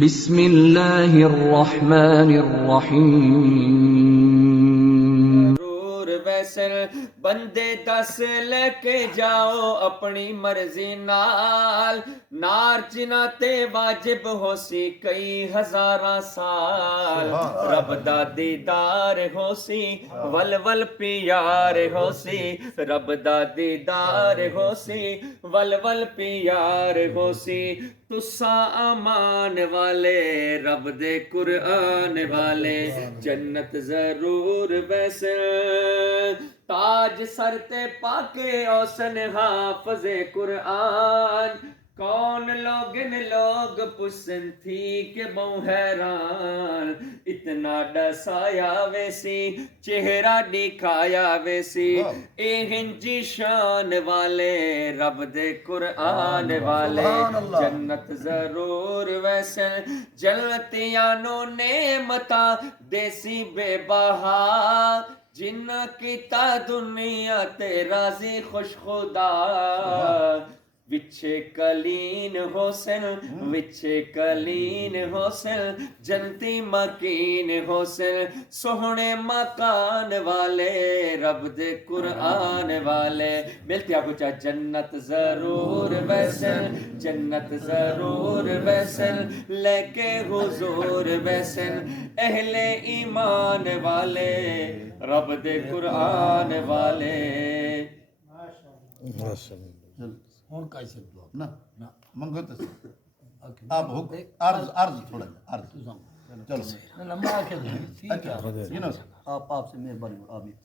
بسم اللہ الرحمن الرحیم۔ ضرور ویسل بندے دس لے کے جاؤ اپنی مرضی نال، نار جنہ تے واجب ہو سی کئی ہزاراں سال، رب دا دیدار ہو سی ول ول پیار ہو سی، رب دا دیدار ہو سی ول ول پیار ہو سی، تساں امان والے رب دے قرآن والے، جنت ضرور ویسے تاج سر تے پاکے اوسن حافظ قرآن، کون لوگ پسن تھی کہ بہوں حیران، اتنا ڈسایا ویسی چہرہ دکھایا ویسی، اے ہنجی شان والے رب دے قرآن والے، جنت ضرور ویسے جنتیانو نعمتاں دیسی بے بہا، جنہ کیتا دنیا تے راضی خوش خدا، وچھے کلین حسن وچھے کلین حسن، جنتی مکین حسن، سوہنے مکان والے رب دے قرآن والے، ملتی آپ کو چاہے جنت ضرور ویسن، جنت ضرور ویسن، لے کے حضور ویسن، اہل ایمان والے رب دے قرآن والے۔ اور کیسے دعا نہ نہ منگو تو آپ عرض تھوڑا عرض چلو لمبا کے ٹھیک ہے you know آپ سے مہربانی آمین